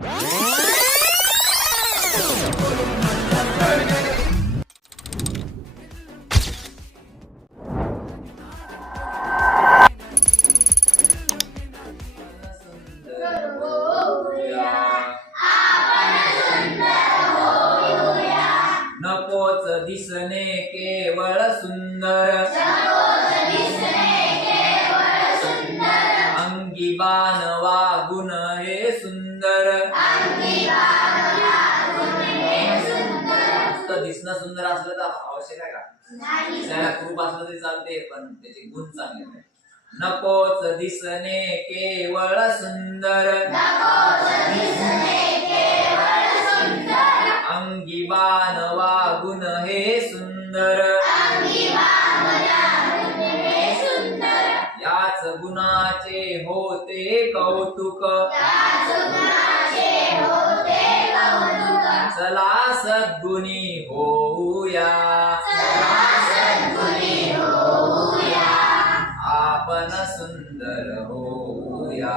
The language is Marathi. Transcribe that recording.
नकोच दिसणे केवळ सुंदर, अंगी बाण वागुन हे सुंदर. नुसतं दिसणं सुंदर असलं तर आवश्यक आहे का? त्याला रूप असलं तरी चालते, पण त्याचे गुण चांगले नाही. नकोच दिसणे केवळ सुंदर, अंगी बाण वागुन हे सुंदर. याच गुणाचे होते कौतुक, चला सद्गुणी होऊया. आपण सुंदर होऊया.